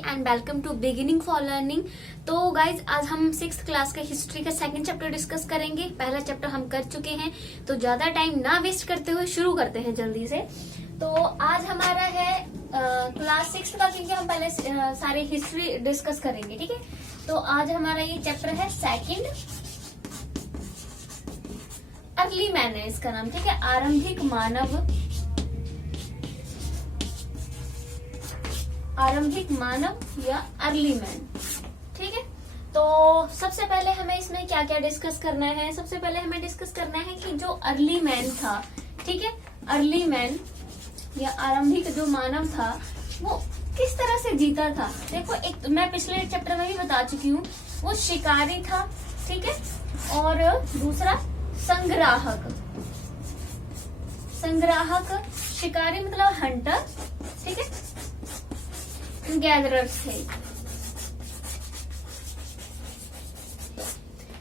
And welcome to beginning for learning. तो guys आज हम 6th क्लास के हिस्ट्री का सेकंड चैप्टर डिस्कस करेंगे। पहला चैप्टर हम कर चुके हैं, तो ज्यादा टाइम ना वेस्ट करते हुए शुरू करते हैं जल्दी से। तो आज हमारा है क्लास 6th का, क्योंकि हम पहले सारी हिस्ट्री डिस्कस करेंगे। ठीक है, तो आज हमारा ये चैप्टर है सेकंड, अर्ली मैन है इसका नाम। ठीक है, आरंभिक मानव या अर्ली मैन। ठीक है, तो सबसे पहले हमें इसमें क्या क्या डिस्कस करना है। सबसे पहले हमें डिस्कस करना है कि जो अर्ली मैन था, ठीक है, अर्ली मैन या आरंभिक जो मानव था वो किस तरह से जीता था। देखो, एक मैं पिछले चैप्टर में भी बता चुकी हूँ, वो शिकारी था। ठीक है, और दूसरा संग्राहक। शिकारी मतलब हंटर, ठीक है, गैदरर्स थे।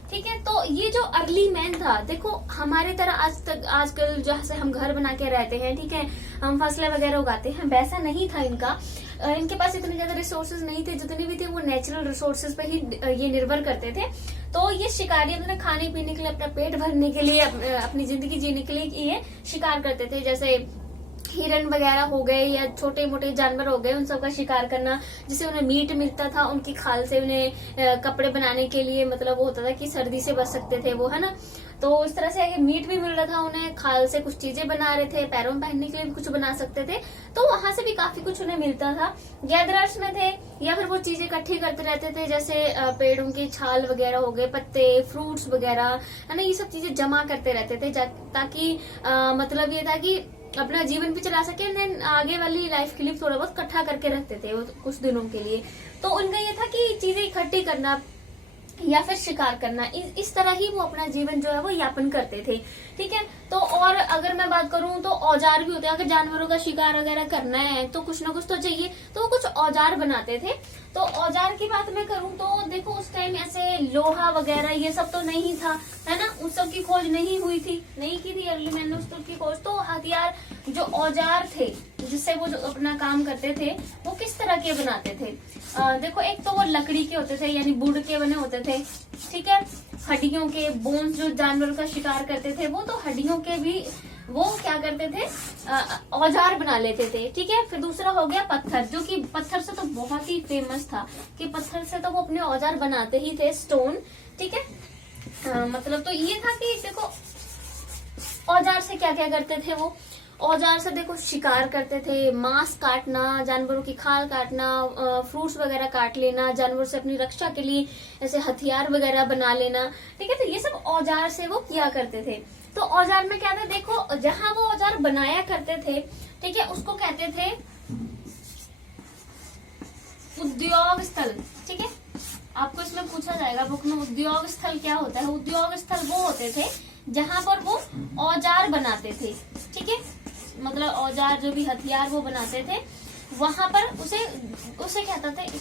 ठीक है, तो ये जो अर्ली मैन था, देखो हमारे तरह आजकल जैसे हम घर बना के रहते हैं, ठीक है, हम फसलें वगैरह उगाते हैं, वैसा नहीं था इनका। इनके पास इतने ज्यादा रिसोर्सेज नहीं थे, जितने भी थे वो नेचुरल रिसोर्सेज पे ही ये निर्भर करते थे। तो ये शिकारी अपने खाने पीने के लिए, अपना पेट भरने के लिए, अपनी जिंदगी जीने के लिए ये शिकार करते थे। जैसे हिरन वगैरह हो गए या छोटे मोटे जानवर हो गए, उन सब का शिकार करना, जिससे उन्हें मीट मिलता था। उनकी खाल से उन्हें कपड़े बनाने के लिए, मतलब वो होता था कि सर्दी से बच सकते थे वो, है ना। तो इस तरह से मीट भी मिल रहा था उन्हें, खाल से कुछ चीजें बना रहे थे, पैरों में पहनने के लिए भी कुछ बना सकते थे, तो वहां से भी काफी कुछ उन्हें मिलता था। गैदरर्स में थे, या फिर वो चीजें इकट्ठी करते रहते थे, जैसे पेड़ों की छाल वगैरह हो गए, पत्ते, फ्रूट्स वगैरह, है ना, ये सब चीजें जमा करते रहते थे, ताकि मतलब ये था कि अपना जीवन भी चला सके, देन आगे वाली लाइफ के लिए थोड़ा बहुत इकट्ठा करके रखते थे वो कुछ दिनों के लिए। तो उनका ये था कि चीजें इकट्ठी करना या फिर शिकार करना, इस तरह ही वो अपना जीवन जो है वो यापन करते थे। ठीक है, तो और अगर मैं बात करूं तो औजार भी होते हैं। अगर जानवरों का शिकार वगैरह करना है तो कुछ ना कुछ तो चाहिए, तो वो कुछ औजार बनाते थे। तो औजार की बात मैं करूं तो देखो, उस टाइम ऐसे लोहा वगैरह ये सब तो नहीं था, है ना, उस सब की खोज नहीं हुई थी, नहीं की थी अर्ली मैन ने उस सब की खोज। तो हथियार, जो औजार थे जिससे वो जो अपना काम करते थे, वो किस तरह के बनाते थे। देखो, एक तो वो लकड़ी के होते थे, यानी वुड के बने होते थे। ठीक है, हड्डियों के, बोन्स, जो जानवर का शिकार करते थे वो तो हड्डियों के भी वो क्या करते थे, औजार बना लेते थे। ठीक है, फिर दूसरा हो गया पत्थर, जो कि पत्थर से तो बहुत ही फेमस था कि पत्थर से तो वो अपने औजार बनाते ही थे, स्टोन। ठीक है, मतलब तो ये था कि देखो औजार से क्या क्या करते थे वो। औजार से देखो शिकार करते थे, मांस काटना, जानवरों की खाल काटना, फ्रूट्स वगैरह काट लेना, जानवरों से अपनी रक्षा के लिए ऐसे हथियार वगैरह बना लेना। ठीक है, तो ये सब औजार से वो किया करते थे। तो औजार में क्या था, देखो जहां वो औजार बनाया करते थे, ठीक है, उसको कहते थे उद्योग स्थल। ठीक है, आपको इसमें पूछा जाएगा बुक में, उद्योग स्थल क्या होता है। उद्योग स्थल वो होते थे जहां पर वो औजार बनाते थे। ठीक है, मतलब औजार, जो भी हथियार वो बनाते थे, वहां पर उसे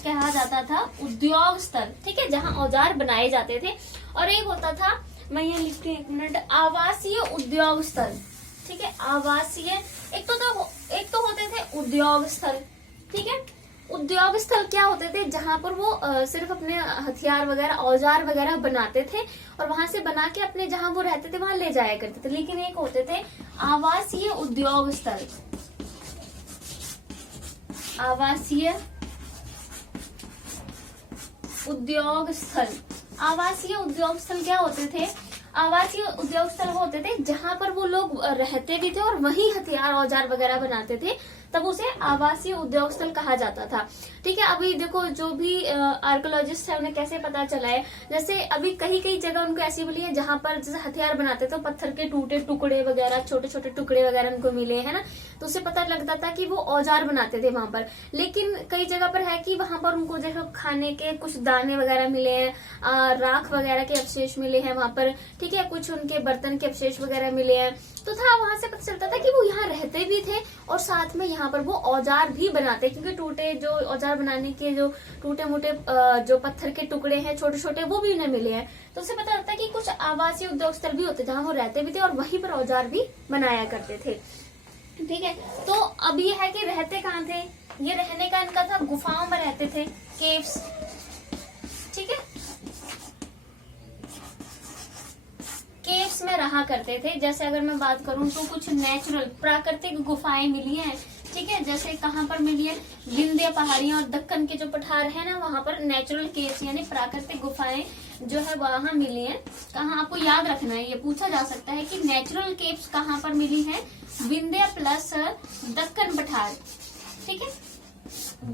कहा जाता था उद्योग स्थल। ठीक है, जहां औजार बनाए जाते थे। और एक होता था, मैं ये लिखती हूँ, 1 मिनट, आवासीय उद्योग स्थल। ठीक है, आवासीय, एक तो होते थे उद्योग स्थल। ठीक है, उद्योग स्थल क्या होते थे, जहां पर वो सिर्फ अपने हथियार वगैरह, औजार वगैरह बनाते थे, और वहां से बना के अपने जहां वो रहते थे वहां ले जाया करते थे। लेकिन एक होते थे आवासीय उद्योग स्थल। आवासीय उद्योग स्थल, आवासीय उद्योग स्थल क्या होते थे, आवासीय उद्योग स्थल वो होते थे जहां पर वो लोग रहते भी थे और वही हथियार औजार वगैरह बनाते थे, तब उसे आवासीय उद्योग स्थल कहा जाता था। ठीक है, अभी देखो जो भी आर्कोलॉजिस्ट है उन्हें कैसे पता चला है, जैसे अभी कई जगह उनको ऐसी मिली है जहां पर जैसे हथियार बनाते थे, तो पत्थर के टूटे टुकड़े वगैरह, छोटे छोटे टुकड़े वगैरह उनको मिले, है ना, तो उससे पता लगता था कि वो औजार बनाते थे वहां पर। लेकिन कई जगह पर है कि वहां पर उनको जैसे खाने के कुछ दाने वगैरह मिले हैं, राख वगैरह के अवशेष मिले हैं वहां पर। ठीक है, कुछ उनके बर्तन के अवशेष वगैरह मिले हैं, तो था वहां से पता चलता था कि वो यहाँ रहते भी थे और साथ में यहाँ पर वो औजार भी बनाते, क्योंकि टूटे जो औजार बनाने के जो टूटे मोटे जो पत्थर के टुकड़े हैं छोटे छोटे, वो भी उन्हें मिले हैं। तो उससे पता लगता है कि कुछ आवासीय उद्योग स्थल भी होते जहां वो रहते भी थे और वहीं पर औजार भी बनाया करते थे। ठीक है। तो अब ये है कि रहते कहाँ थे, ये रहने का इनका था गुफाओं में रहते थे, केव्स। ठीक है, केव्स में रहा करते थे। जैसे अगर मैं बात करूं तो कुछ नेचुरल प्राकृतिक गुफाएं मिली हैं। ठीक है, जैसे कहाँ पर मिली है, विंध्य पहाड़ियां और दक्कन के जो पठार है ना, वहां पर नेचुरल केव्स यानी प्राकृतिक गुफाएं जो है वहां मिली है। कहाँ आपको याद रखना है, ये पूछा जा सकता है कि नेचुरल केव्स कहाँ पर मिली है, विंध्य प्लस दक्कन पठार। ठीक है,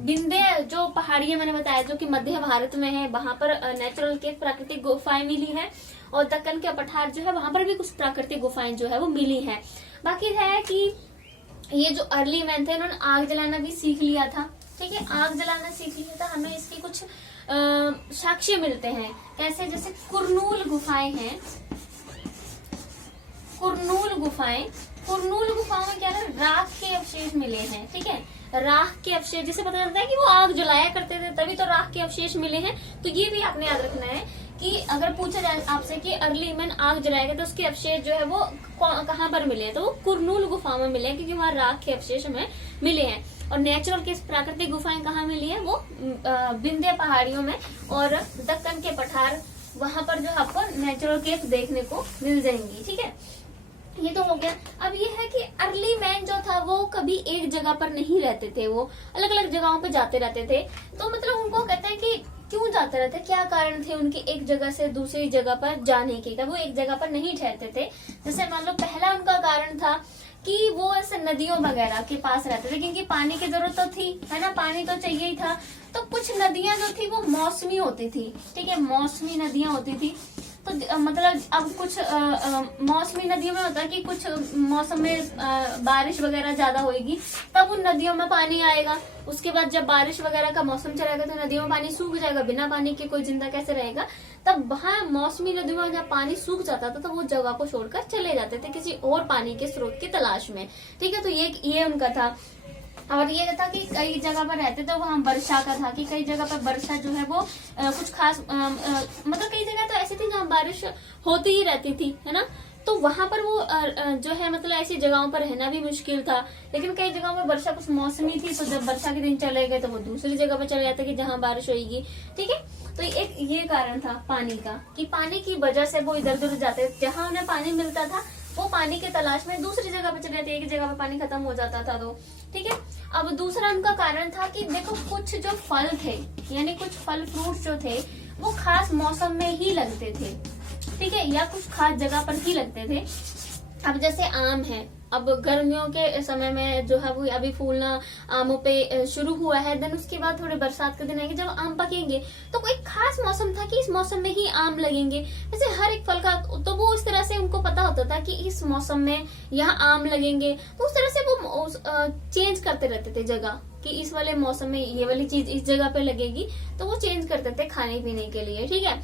विंध्य जो पहाड़ियां मैंने बताया जो कि मध्य भारत में है, वहां पर नेचुरल केव प्राकृतिक गुफाएं मिली है। और दक्कन के पठार जो है वहां पर भी कुछ प्राकृतिक गुफाएं जो है वो मिली है। बाकी है कि ये जो अर्ली मैन थे इन्होंने आग जलाना भी सीख लिया था। ठीक है, आग जलाना सीख लिया था। हमें इसके कुछ साक्ष्य मिलते हैं। कैसे, जैसे कुरनूल गुफाएं हैं, कुरनूल गुफाओं में क्या है, राख के अवशेष मिले हैं। ठीक है, राख के अवशेष, जिससे पता चलता है कि वो आग जलाया करते थे, तभी तो राख के अवशेष मिले हैं। तो ये भी आपने याद रखना है कि अगर पूछा जाए आपसे कि अर्ली मैन आग जलाएगा तो उसके अवशेष जो है वो कहाँ पर मिले हैं, तो वो कुरनूल गुफा में मिले हैं, क्योंकि वहाँ राख के अवशेष हमें मिले हैं। और नेचुरल के प्राकृतिक गुफाएं कहाँ मिली है, वो विंध्य पहाड़ियों में और दक्कन के पठार, वहां पर जो आपको नेचुरल केव देखने को मिल जाएंगी। ठीक है, ये तो हो गया। अब ये है कि अर्ली मैन जो था वो कभी एक जगह पर नहीं रहते थे, वो अलग अलग जगहों पे जाते रहते थे। तो मतलब उनको कहते हैं कि क्यों जाते रहते, क्या कारण थे उनके एक जगह से दूसरी जगह पर जाने के, वो एक जगह पर नहीं ठहरते थे। जैसे मान लो पहला उनका कारण था कि वो ऐसे नदियों वगैरह के पास रहते थे, क्योंकि पानी की जरूरत तो थी, है ना, पानी तो चाहिए ही था। तो कुछ नदियां जो थी वो मौसमी होती थी। ठीक है, मौसमी नदियां होती थी। तो मतलब अब कुछ मौसमी नदियों में होता है कि कुछ मौसम में बारिश वगैरह ज्यादा होगी, तब उन नदियों में पानी आएगा। उसके बाद जब बारिश वगैरह का मौसम चलेगा तो नदियों में पानी सूख जाएगा, बिना पानी के कोई जिंदा कैसे रहेगा। तब वहां मौसमी नदियों में जब पानी सूख जाता था तो वो जगह को छोड़कर चले जाते थे किसी और पानी के स्रोत की तलाश में। ठीक है, तो ये उनका था। और ये था कि कई जगह पर रहते थे, वहाँ वर्षा का था कि कई जगह पर वर्षा जो है वो कुछ खास मतलब कई जगह तो ऐसी थी जहाँ बारिश होती ही रहती थी, है ना। तो वहां पर वो जो है मतलब ऐसी जगहों पर रहना भी मुश्किल था। लेकिन कई जगहों में वर्षा कुछ मौसमी थी, तो जब वर्षा के दिन चले गए तो वो दूसरी जगह पर चले जाते कि जहाँ बारिश होगी। ठीक है, तो एक ये कारण था पानी का, कि पानी की वजह से वो इधर उधर जाते, जहाँ उन्हें पानी मिलता था वो पानी की तलाश में दूसरी जगह पे चले जाते, एक जगह पे पानी खत्म हो जाता था। तो ठीक है, अब दूसरा उनका कारण था कि देखो कुछ जो फल थे, यानी कुछ फल फ्रूट जो थे वो खास मौसम में ही लगते थे। ठीक है, या कुछ खास जगह पर ही लगते थे। अब जैसे आम है, अब गर्मियों के समय में जो है वो अभी फूलना आमों पे शुरू हुआ है। देन उसके बाद थोड़े बरसात के दिन आएंगे जब आम पकेंगे, तो कोई खास मौसम था कि इस मौसम में ही आम लगेंगे। जैसे हर एक फल का, तो वो इस तरह से उनको पता होता था कि इस मौसम में यहाँ आम लगेंगे, तो उस तरह से वो चेंज करते रहते थे जगह, कि इस वाले मौसम में ये वाली चीज इस जगह पे लगेगी, तो वो चेंज करते थे खाने पीने के लिए। ठीक है,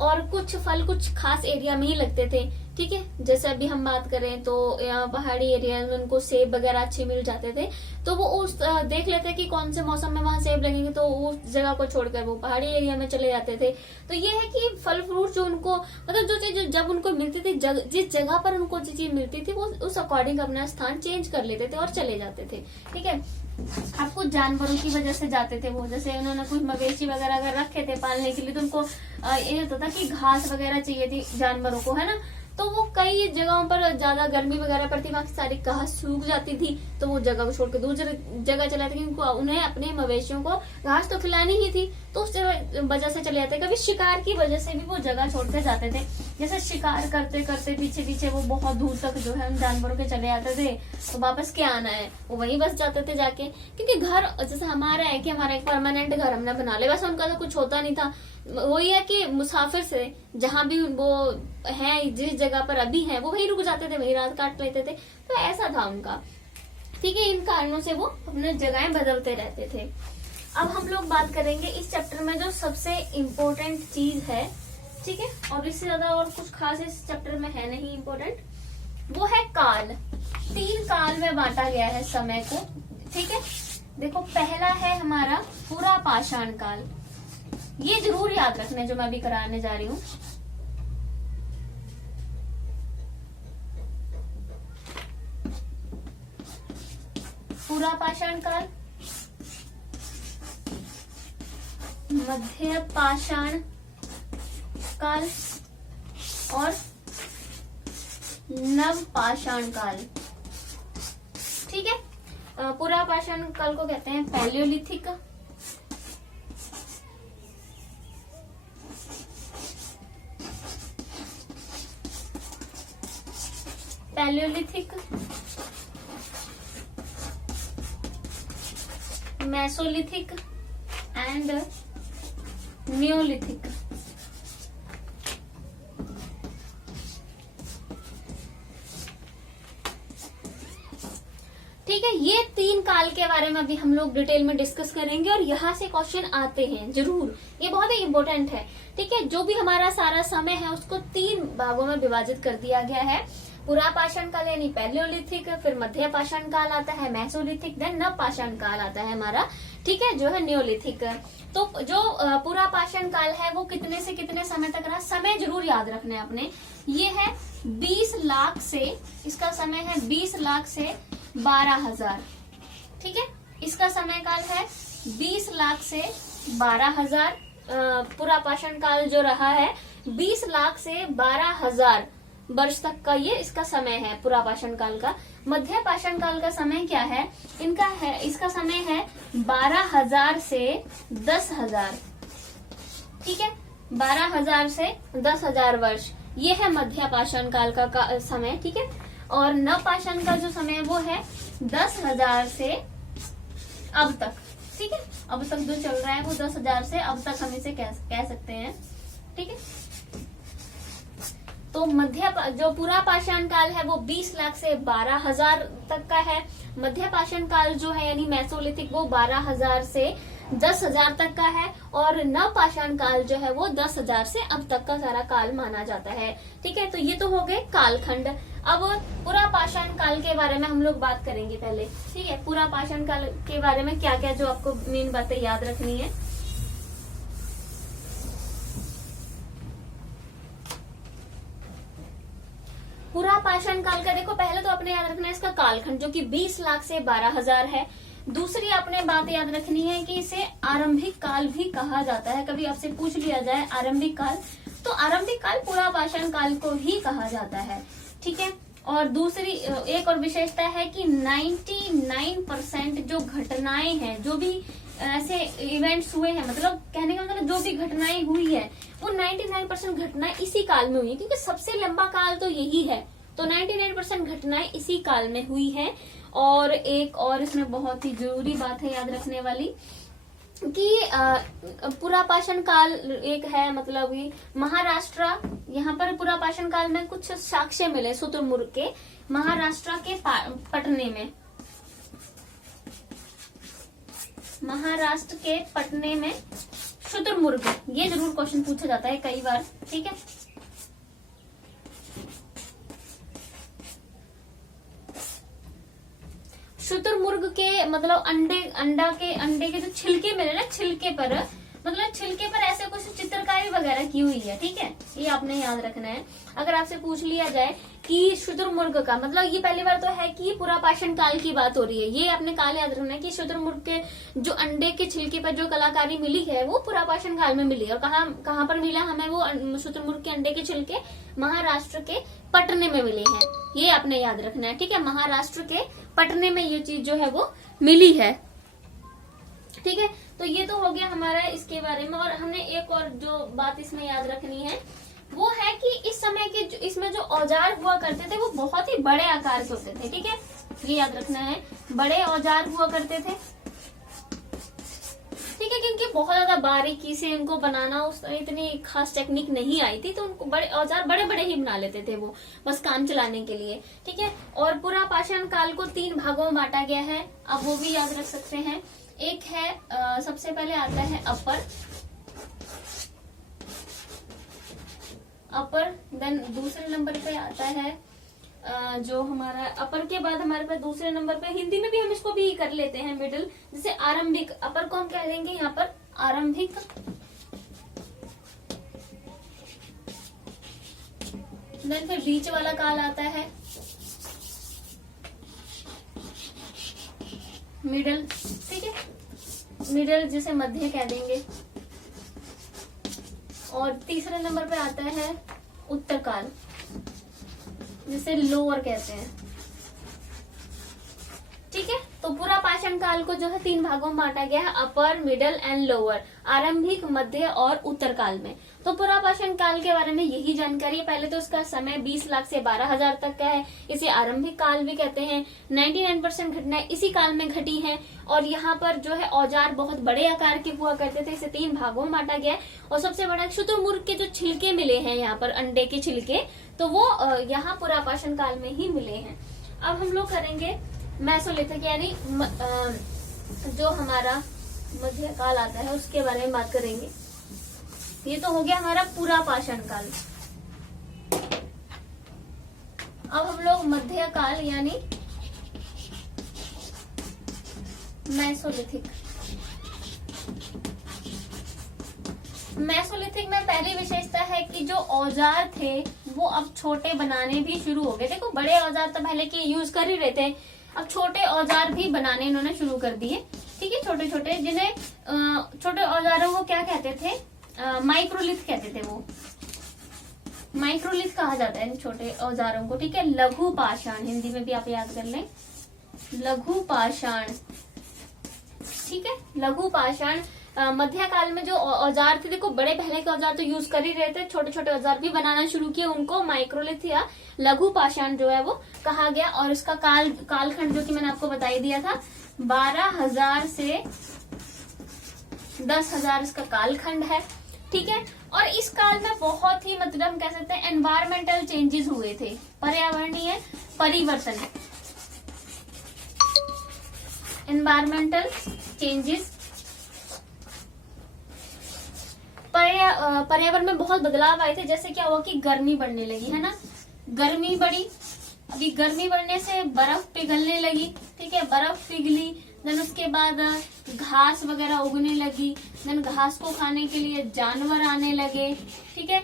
और कुछ फल कुछ खास एरिया में ही लगते थे। ठीक है, जैसे अभी हम बात करें तो यहाँ पहाड़ी एरिया में उनको सेब वगैरह अच्छे मिल जाते थे, तो वो उस देख लेते कि कौन से मौसम में वहां सेब लगेंगे, तो उस जगह को छोड़कर वो पहाड़ी एरिया में चले जाते थे। तो ये है कि फल फ्रूट जो उनको मतलब जो चीज जब उनको मिलती थी, जिस जगह पर उनको जो चीज मिलती थी वो उस अकॉर्डिंग अपना स्थान चेंज कर लेते थे और चले जाते थे। ठीक है, अब कुछ जानवरों की वजह से जाते थे वो, जैसे उन्होंने कुछ मवेशी वगैरह अगर रखे थे पालने के लिए, तो उनको ये होता था कि घास वगैरह चाहिए थी जानवरों को, है ना। तो वो कई जगहों पर ज्यादा गर्मी वगैरह पड़ती, वहां की सारी घास सूख जाती थी, तो वो जगह को छोड़कर दूसरी जगह चले जाते, क्योंकि उन्हें अपने मवेशियों को घास तो खिलानी ही थी, तो उस वजह से चले जाते। कभी शिकार की वजह से भी वो जगह छोड़कर जाते थे, जैसे शिकार करते करते पीछे पीछे वो बहुत दूर तक जो है उन जानवरों के चले जाते थे, तो वापस क्या आना है, वो वहीं बस जाते थे जाके। क्योंकि घर जैसे हमारा है कि हमारा एक परमानेंट घर हमने बना लिया, वैसे उनका तो कुछ होता नहीं था। वही है कि मुसाफिर से जहां भी वो है, जिस जगह पर अभी है वो वहीं रुक जाते थे, वहीं रात काट लेते थे, तो ऐसा था उनका। ठीक है, इन कारणों से वो अपने जगहें बदलते रहते थे। अब हम लोग बात करेंगे इस चैप्टर में जो सबसे इम्पोर्टेंट चीज है, ठीक है, और इससे ज्यादा और कुछ खास इस चैप्टर में है नहीं इम्पोर्टेंट, वो है काल। 3 काल में बांटा गया है समय को। ठीक है, देखो पहला है हमारा पूरा पाषाण काल, ये जरूर याद रखना जो मैं अभी कराने जा रही हूँ। पूरा पाषाण काल, मध्य पाषाण काल और नव पाषाण काल। ठीक है, पूरा पाषाण काल को कहते हैं Palaeolithic, Palaeolithic, Mesolithic and Neolithic. ठीक है, ये 3 काल के बारे में अभी हम लोग डिटेल में डिस्कस करेंगे और यहाँ से क्वेश्चन आते हैं जरूर, ये बहुत ही इंपॉर्टेंट है। ठीक है, जो भी हमारा सारा समय है उसको 3 भागों में विभाजित कर दिया गया है। पूरा पाषाण काल यानी पैलियोलिथिक, फिर मध्य पाषाण काल आता है मेसोलिथिक, देन नव पाषाण काल आता है हमारा, ठीक है, जो है नियोलिथिक। तो जो पूरा पाषाण काल है वो कितने से कितने समय तक रहा, समय जरूर याद रखना है अपने। ये है 20 लाख से, इसका समय है 20 लाख से 12,000। ठीक है, इसका समय काल है 20 लाख से 12,000। पूरा पाषाण काल जो रहा है 20 लाख से 12,000 वर्ष तक का, ये इसका समय है पूरा पाषाण काल का। मध्य पाषाण काल का समय क्या है, इसका समय है 12,000 से 10,000। ठीक है, 12,000 से 10,000 वर्ष, ये है मध्य पाषाण काल का समय। ठीक है, और नव पाषाण का जो समय है वो है 10,000 से अब तक। ठीक है, अब तक जो चल रहा है वो 10,000 से अब तक हम इसे कह सकते हैं। ठीक है, तो जो पूरा पाषाण काल है वो 20 लाख से 12,000 तक का है। मध्य पाषाण काल जो है यानी मेसोलिथिक वो 12,000 से 10,000 तक का है, और नव पाषाण काल जो है वो 10,000 से अब तक का सारा काल माना जाता है। ठीक है, तो ये तो हो गए कालखंड। अब पूरा पाषाण काल के बारे में हम लोग बात करेंगे पहले। ठीक है, पूरा पाषाण काल के बारे में क्या क्या जो आपको मेन बातें याद रखनी है। पूरा पाषाण काल का देखो, पहले तो अपने याद रखना है इसका कालखंड जो कि 20 लाख से 12,000 है। दूसरी अपने बात याद रखनी है कि इसे आरंभिक काल भी कहा जाता है। कभी आपसे पूछ लिया जाए आरंभिक काल, तो आरंभिक काल पूरा पाषाण काल को ही कहा जाता है। ठीक है, और दूसरी एक और विशेषता है कि 99% जो घटनाएं हैं, जो भी ऐसे इवेंट्स हुए हैं, मतलब कहने का मतलब जो भी घटनाएं हुई है वो 99% घटनाएं इसी काल में हुई है, क्योंकि सबसे लंबा काल तो यही है। तो 99% घटनाएं इसी काल में हुई हैं। और एक और इसमें बहुत ही जरूरी बात है याद रखने वाली कि पूरा पाषाण काल एक है, मतलब ये महाराष्ट्र, यहाँ पर पूरा पाषाण काल में कुछ साक्ष्य मिले शुतुरमुर्ग के, महाराष्ट्र के पटने में, महाराष्ट्र के पटने में शुतुरमुर्ग, ये जरूर क्वेश्चन पूछा जाता है कई बार। ठीक है, शुतुरमुर्ग के मतलब अंडे के जो छिलके मिले ना, छिलके पर मतलब छिलके पर ऐसे कुछ चित्रकारी वगैरह की हुई है। ठीक है, ये आपने याद रखना है। अगर आपसे पूछ लिया जाए कि शुतुरमुर्ग का मतलब, ये पहली बार तो है कि पूरा पाषाण काल की बात हो रही है, ये आपने काल याद रखना है कि शुतुरमुर्ग के जो अंडे के छिलके पर जो कलाकारी मिली है वो पूरा पाषाण काल में मिली। और कहाँ पर मिला हमें वो शुतुरमुर्ग के अंडे के छिलके, महाराष्ट्र के पटने में मिले हैं, ये आपने याद रखना है। ठीक है, महाराष्ट्र के पटने में ये चीज जो है वो मिली है। ठीक है, तो ये तो हो गया हमारा इसके बारे में। और हमने एक और जो बात इसमें याद रखनी है वो है कि इस समय के इसमें जो औजार हुआ करते थे वो बहुत ही बड़े आकार के होते थे। ठीक है, ये याद रखना है, बड़े औजार हुआ करते थे। ठीक है, क्योंकि बहुत ज्यादा बारीकी से इनको बनाना, उस इतनी खास टेक्निक नहीं आई थी, तो उनको बड़े औजार बड़े बड़े ही बना लेते थे वो, बस काम चलाने के लिए। ठीक है, और पूरा पाषाण काल को 3 भागों में बांटा गया है, अब वो भी याद रख सकते हैं। एक है सबसे पहले आता है अपर, देन दूसरे नंबर पे आता है जो हमारा अपर के बाद हमारे पास दूसरे नंबर पे, हिंदी में भी हम इसको भी कर लेते हैं मिडिल, जैसे आरंभिक। अपर को हम कह देंगे यहाँ पर आरंभिक, देन फिर बीच वाला काल आता है मिडल, ठीक है, मिडल जिसे मध्य कह देंगे। और तीसरे नंबर पे आता है उत्तरकाल, जिसे लोअर कहते हैं, ठीक है। तो पूरा पाषाण काल को जो है 3 भागों में बांटा गया है, अपर, मिडल एंड लोअर, आरंभिक, मध्य और उत्तर काल में। तो पूरा पाषाण काल के बारे में यही जानकारी है। पहले तो उसका समय 20 लाख से 12,000 तक का है, इसे आरंभिक काल भी कहते हैं। 99% घटनाएं इसी काल में घटी हैं। और यहाँ पर जो है औजार बहुत बड़े आकार के हुआ करते थे, इसे 3 भागों में बांटा गया है। और सबसे बड़ा शुतुरमुर्ग के जो छिलके मिले हैं यहाँ पर, अंडे के छिलके, तो वो यहाँ पूरा पाषाण काल में ही मिले हैं। अब हम लोग करेंगे मेसोलिथिक, यानी जो हमारा मध्यकाल आता है उसके बारे में बात करेंगे। ये तो हो गया हमारा पूरा पाषाण काल। अब हम लोग मध्यकाल यानी मेसोलिथिक। मेसोलिथिक में पहली विशेषता है कि जो औजार थे वो अब छोटे बनाने भी शुरू हो गए। देखो बड़े औजार तो पहले के यूज कर ही रहे थे, अब छोटे औजार भी बनाने इन्होंने शुरू कर दिए, ठीक है। छोटे छोटे, जिन्हें छोटे औजारों को क्या कहते थे, माइक्रोलिथ कहते थे। वो माइक्रोलिथ कहा जाता है इन छोटे औजारों को, ठीक है। लघु पाषाण हिंदी में भी आप याद कर लें, लघु पाषाण, ठीक है। लघु पाषाण मध्यकाल में जो औजार थे, देखो बड़े पहले के औजार तो यूज कर ही रहे थे, छोटे छोटे औजार भी बनाना शुरू किए, उनको माइक्रोलिथ या लघु पाषाण जो है वो कहा गया। और इसका कालखंड जो कि मैंने आपको बता ही दिया था, 12,000 से 10,000 इसका कालखंड है, ठीक है। और इस काल में बहुत ही मतलब हम कह सकते हैं एनवायरमेंटल चेंजेस हुए थे, पर्यावरणीय परिवर्तन, एनवायरमेंटल चेंजेस, पर्यावरण में बहुत बदलाव आए थे। जैसे क्या हुआ कि गर्मी बढ़ने लगी, है ना, गर्मी बढ़ी। अभी गर्मी बढ़ने से बर्फ पिघलने लगी, ठीक है, बर्फ पिघली, देन उसके बाद घास वगैरह उगने लगी, देन घास को खाने के लिए जानवर आने लगे, ठीक है,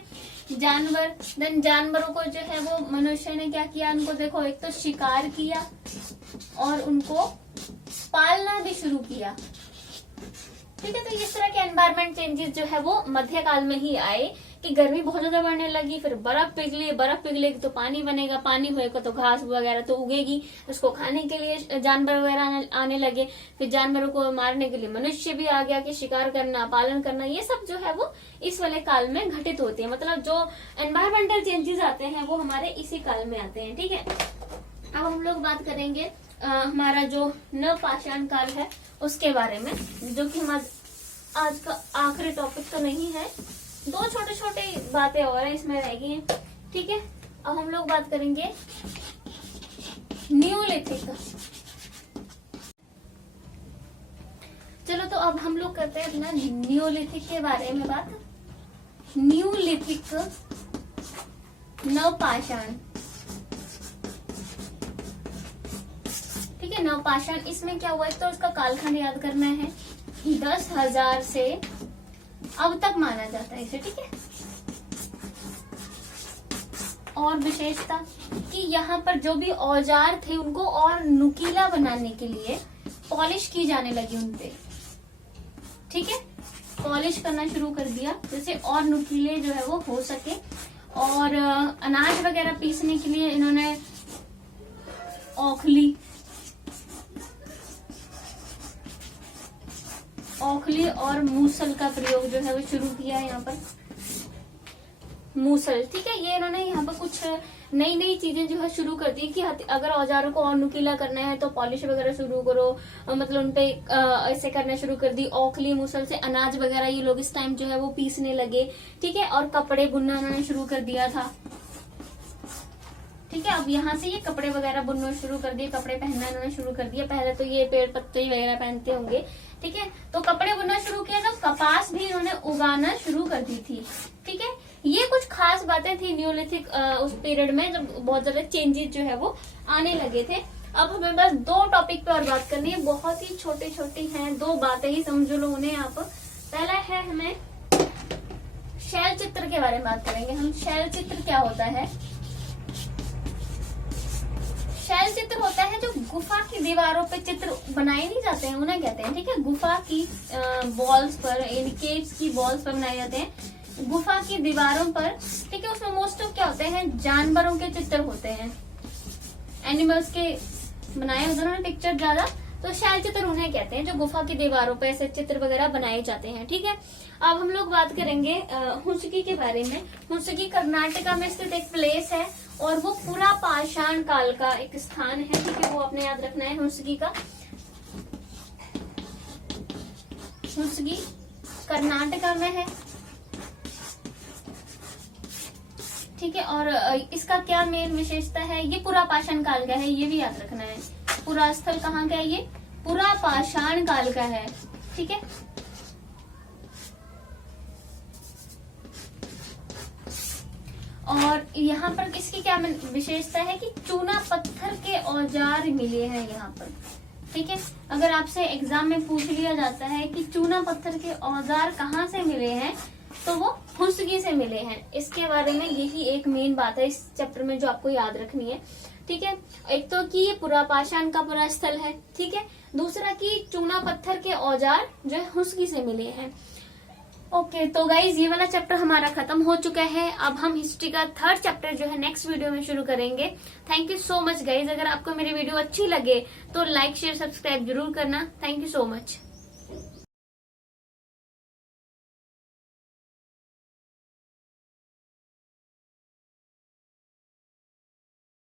जानवर। देन जानवरों को जो है वो मनुष्य ने क्या किया, उनको देखो एक तो शिकार किया और उनको पालना भी शुरू किया, ठीक है। तो इस तरह के एनवायरमेंट चेंजेस जो है वो मध्यकाल में ही आए कि गर्मी बहुत ज्यादा बढ़ने लगी, फिर बर्फ पिघली, बर्फ पिघलेगी तो पानी बनेगा, पानी होएगा तो घास वगैरह तो उगेगी, उसको खाने के लिए जानवर वगैरह आने लगे, फिर जानवरों को मारने के लिए मनुष्य भी आ गया कि शिकार करना, पालन करना, ये सब जो है वो इस वाले काल में घटित होते हैं। मतलब जो एनवायरमेंटल चेंजेस आते हैं वो हमारे इसी काल में आते हैं, ठीक है। अब हम लोग बात करेंगे हमारा जो नवपाषाण काल है उसके बारे में, जो कि हमारा आज का आखिरी टॉपिक तो नहीं है, 2 छोटे छोटे बातें और हैं इसमें रह गई हैं, ठीक है। अब हम लोग बात करेंगे न्यूलिथिक का। चलो तो अब हम लोग करते हैं अपना न्यूलिथिक के बारे में बात। न्यूलिथिक नवपाषाण, ठीक है, नवपाषाण। इसमें क्या हुआ है तो उसका कालखंड याद करना है, 10,000 से अब तक माना जाता है इसे, ठीक है। और विशेषता कि यहाँ पर जो भी औजार थे उनको और नुकीला बनाने के लिए पॉलिश की जाने लगी उनपे, ठीक है, पॉलिश करना शुरू कर दिया जैसे और नुकीले जो है वो हो सके। और अनाज वगैरह पीसने के लिए इन्होंने औखली और मूसल का प्रयोग जो है वो शुरू किया है यहाँ पर, मूसल, ठीक है। ये इन्होंने यहाँ पर कुछ नई नई चीजें जो है शुरू कर दी कि अगर औजारों को और नुकीला करना है तो पॉलिश वगैरह शुरू करो, मतलब उनपे ऐसे करना शुरू कर दी। औखली मूसल से अनाज वगैरह ये लोग इस टाइम जो है वो पीसने लगे, ठीक है। और कपड़े बुनना उन्होंने शुरू कर दिया था, ठीक है। अब यहाँ से ये कपड़े वगैरह बुनना शुरू कर दिए, कपड़े पहनना इन्होंने शुरू कर दिया। पहले तो ये पेड़ पत्ते वगैरह पहनते होंगे, ठीक है। तो कपड़े बुनना शुरू किया, तो कपास भी इन्होंने उगाना शुरू कर दी थी, ठीक है। ये कुछ खास बातें थी न्यूलिथिक उस पीरियड में जब बहुत ज्यादा चेंजेस जो है वो आने लगे थे। अब हमें बस 2 टॉपिक पे और बात करनी है, बहुत ही छोटी छोटी हैं, 2 बातें ही समझ लो उन्हें आप। पहला है हमें शैल चित्र के बारे में बात करेंगे हम। शैल चित्र क्या होता है? शैल चित्र होता है जो गुफा की दीवारों पे चित्र बनाए नहीं जाते हैं उन्हें कहते हैं, ठीक है। गुफा की वॉल्स पर, इन केव्स की वॉल्स पर बनाए जाते हैं, गुफा की दीवारों पर, ठीक है। उसमें मोस्ट ऑफ क्या होते हैं, जानवरों के चित्र होते हैं, एनिमल्स के बनाए होते हैं पिक्चर ज्यादा, तो शैल चित्र उन्हें कहते हैं जो गुफा की दीवारों पे ऐसे चित्र वगैरह बनाए जाते हैं, ठीक है। अब हम लोग बात करेंगे हुंसगी के बारे में। हुंसगी कर्नाटका में स्थित एक प्लेस है और वो पूरा पाषाण काल का एक स्थान है, ठीक है। वो अपने याद रखना है हुंसगी का। हुंसगी कर्नाटका में है, ठीक है। और इसका क्या मेन विशेषता है, ये पूरा पाषाण काल का है, ये भी याद रखना है। पूरा स्थल कहाँ का है, ये पूरा पाषाण काल का है, ठीक है। और यहाँ पर किसकी क्या विशेषता है कि चूना पत्थर के औजार मिले हैं यहाँ पर, ठीक है। अगर आपसे एग्जाम में पूछ लिया जाता है कि चूना पत्थर के औजार कहाँ से मिले हैं, तो वो हुंसगी से मिले हैं। इसके बारे में यही एक मेन बात है इस चैप्टर में जो आपको याद रखनी है, ठीक है। एक तो कि ये पूरा पाषाण का पूरा स्थल है, ठीक है। दूसरा कि चूना पत्थर के औजार जो है हुंसगी से मिले हैं। ओके, तो गाइज ये वाला चैप्टर हमारा खत्म हो चुका है। अब हम हिस्ट्री का थर्ड चैप्टर जो है नेक्स्ट वीडियो में शुरू करेंगे। Thank you so much guys. अगर आपको मेरी वीडियो अच्छी लगे तो लाइक शेयर सब्सक्राइब जरूर करना। Thank you so much.